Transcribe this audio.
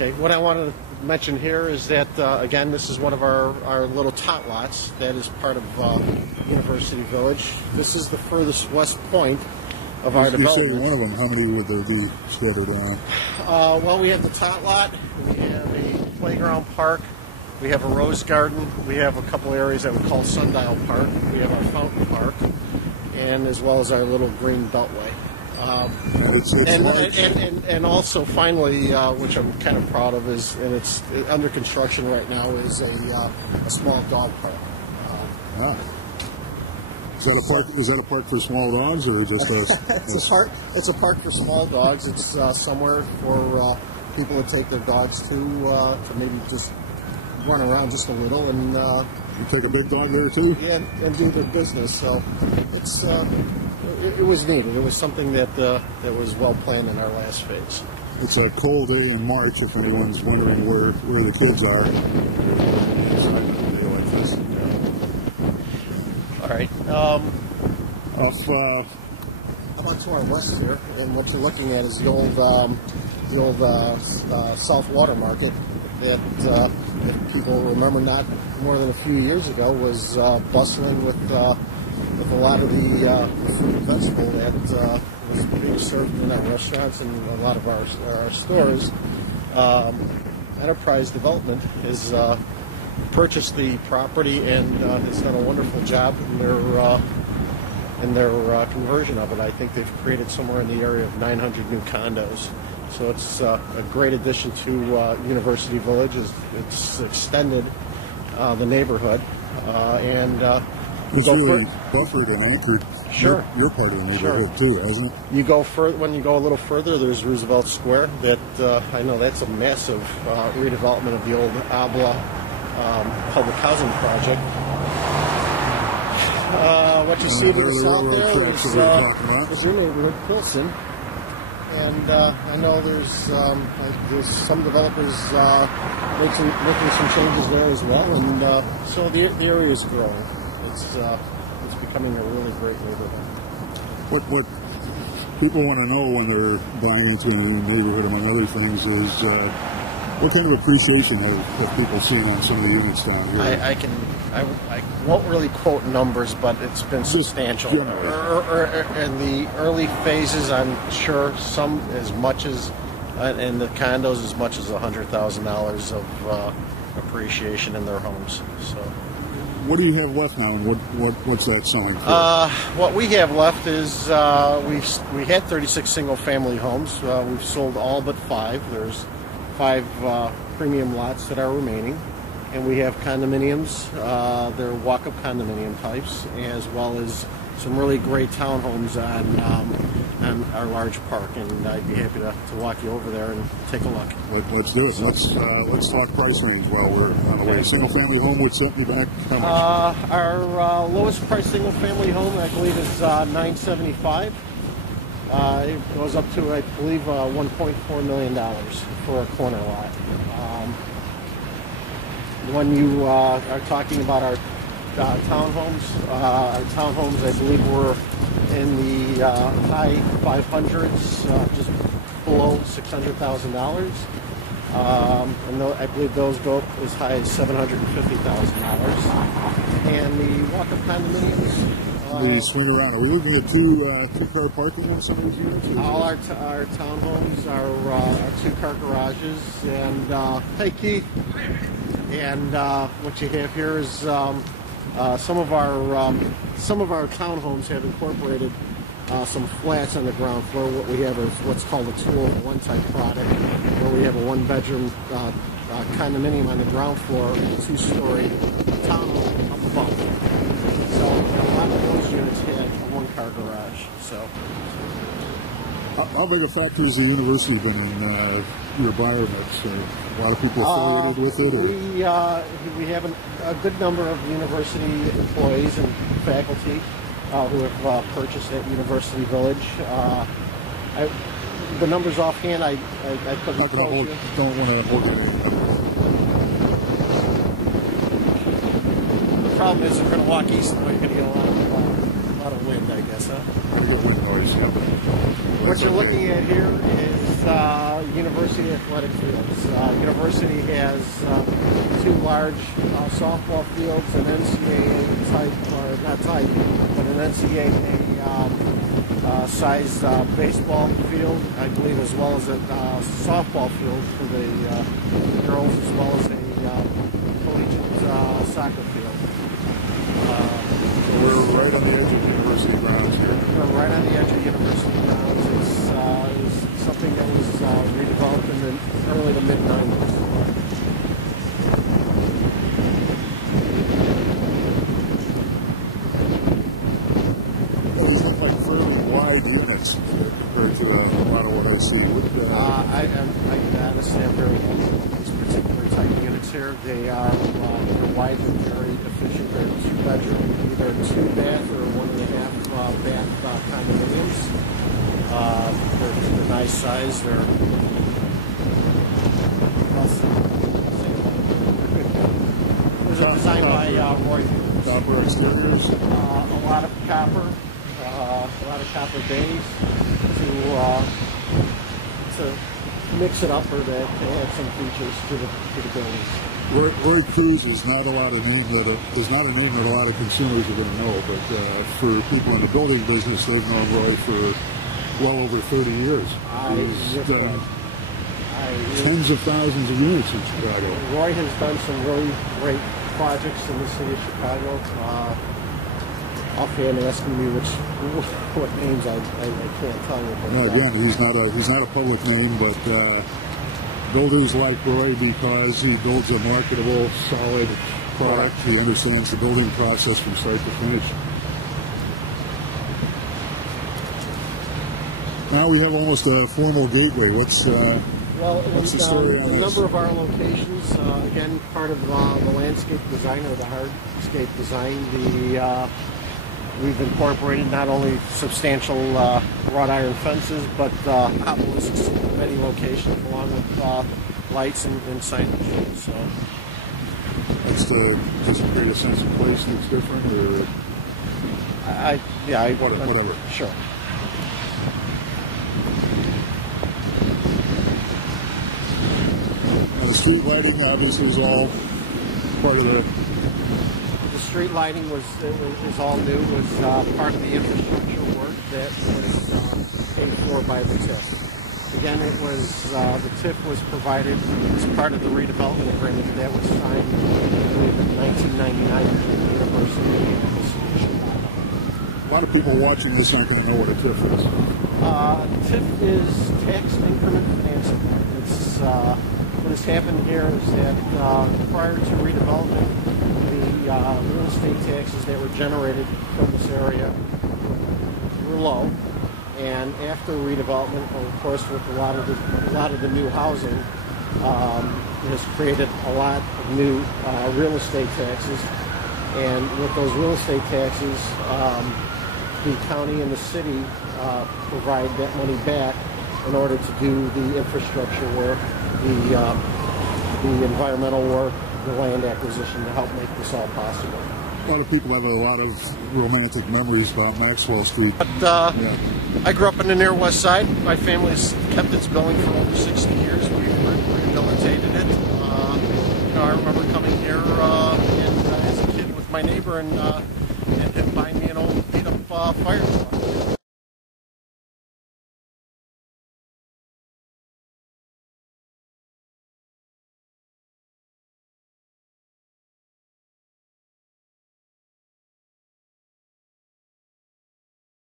Okay, what I wanted to mention here is that, again, this is one of our little tot lots that is part of University Village. This is the furthest west point of our development. You say one of them, how many would there be scattered around? Well, we have the tot lot, we have a playground park, we have a rose garden, we have a couple areas that we call Sundial Park, we have our fountain park, and as well as our little green beltway. And also, finally, which I'm kind of proud of, is, and it's under construction right now, is a small dog park. Is that a park for small dogs, or just a? It's a park for small dogs. It's somewhere for people to take their dogs to maybe just run around just a little, and you take a big dog there too. Yeah, and do their business. So it's. It was neat. It was something that was well planned in our last phase. It's a cold day in March, if anyone's wondering where the kids are. All right. How about to our west here, and what you're looking at is the old South Water Market that, if people remember, not more than a few years ago, was bustling with a lot of the fruit and vegetable that was being served in our restaurants and a lot of our stores. Enterprise Development has purchased the property and has done a wonderful job in their conversion of it. I think they've created somewhere in the area of 900 new condos. So it's a great addition to University Village. It's extended the neighborhood and. It's really buffered and anchored. Sure. Your part of the neighborhood too, hasn't it? You go when you go a little further, there's Roosevelt Square. That I know that's a massive redevelopment of the old Abla public housing project. What you see to the south there is your neighborhood, Pilsen. And I know there's some developers making some changes there as well, and so the area is growing. It's becoming a really great neighborhood. What people want to know when they're buying into a new neighborhood, among other things, is what kind of appreciation have people seen on some of the units down here? I won't really quote numbers, but it's been substantial. In the early phases, I'm sure some as much as, in the condos, as much as $100,000 of appreciation in their homes. So. What do you have left now, and what's that selling for? What we have left is we had 36 single-family homes. We've sold all but 5. There's 5 premium lots that are remaining, and we have condominiums. They're walk-up condominium types, as well as some really great townhomes on our large park, and I'd be happy to walk you over there and take a look. Let's do it. Let's talk price range while we're on the way. Single family home would set me back how much? Our lowest price single family home, I believe, is $975. It goes up to, I believe, $1.4 million for a corner lot. When you are talking about our townhomes, I believe, were in the high 500s, just below $600,000. And I believe those go as high as $750,000. And the walk-up condominiums. We swing around. Are we looking at two-car parking on some of these units? All our townhomes are 2-car garages. And hey, Keith. And what you have here is some of our townhomes have incorporated some flats on the ground floor. What we have is what's called a 2-over-1 type product, where we have a 1-bedroom condominium on the ground floor and a 2-story townhome up above. So a lot of those units had a 1-car garage. So. How big a factor has the university been in your buyer mix? A lot of people affiliated with it? Or? We have a good number of university employees and faculty who have purchased at University Village. The numbers offhand, I couldn't quote you. Don't want to hold you. The problem is, if you're going to walk east, you're going to get a lot of wind, I guess, huh? You're going to get wind noise, yeah. What you're looking at here is University athletic fields. University has two large softball fields, an NCAA type, or not type, but an NCAA sized baseball field, I believe, as well as a softball field for the girls, as well as a collegiate soccer field. So we're right on the edge of university grounds here. We're right on the edge of university grounds. It's something that was redeveloped in the early to mid-90s. These look like fairly wide units compared to a lot of what I see. I honestly am very happy with these particular type of units here. They're wide and very efficient. They're two-bedroom, either two-bath or one-and-a-half-bath condominiums. They're nice size. They're designed by Roy. Copper exteriors. A lot of copper bays to mix it up or to add some features to the buildings. Roy Cruz is not a name that a lot of consumers are going to know, but for people in the building business, they've known Roy for well over 30 years. He's done tens of thousands of units in Chicago. Roy has done some really great projects in the city of Chicago. Offhand asking me what names I can't tell you. But, again, he's not a public name, but builders like Roy because he builds a marketable, solid product. He understands the building process from start to finish. Now we have almost a formal gateway. What's the story on a this? number of our locations, again, part of the landscape design or the hardscape design, we've incorporated not only substantial wrought iron fences, but obelisks in many locations, along with lights and signage. So that's to just create a sense of place that's different, or whatever. Sure. Now the street lighting obviously is all part of the. The street lighting is all new. Was part of the infrastructure work that was paid for by the TIF. Again, it was the TIF was provided as part of the redevelopment agreement that was signed, I believe, in 1999 with the University of the City of Chicago. A lot of people watching this aren't going to know what a TIF is. TIF is tax increment financing. It's what has happened here is that prior to redevelopment, the real estate taxes that were generated from this area were low, and after redevelopment, of course, with a lot of the new housing, has created a lot of new real estate taxes, and with those real estate taxes, the county and the city provide that money back in order to do the infrastructure work, the environmental work, the land acquisition to help make this all possible. A lot of people have a lot of romantic memories about Maxwell Street. But I grew up in the near west side. My family's kept its building for over 60 years. We rehabilitated it. I remember coming here as a kid with my neighbor and him buying me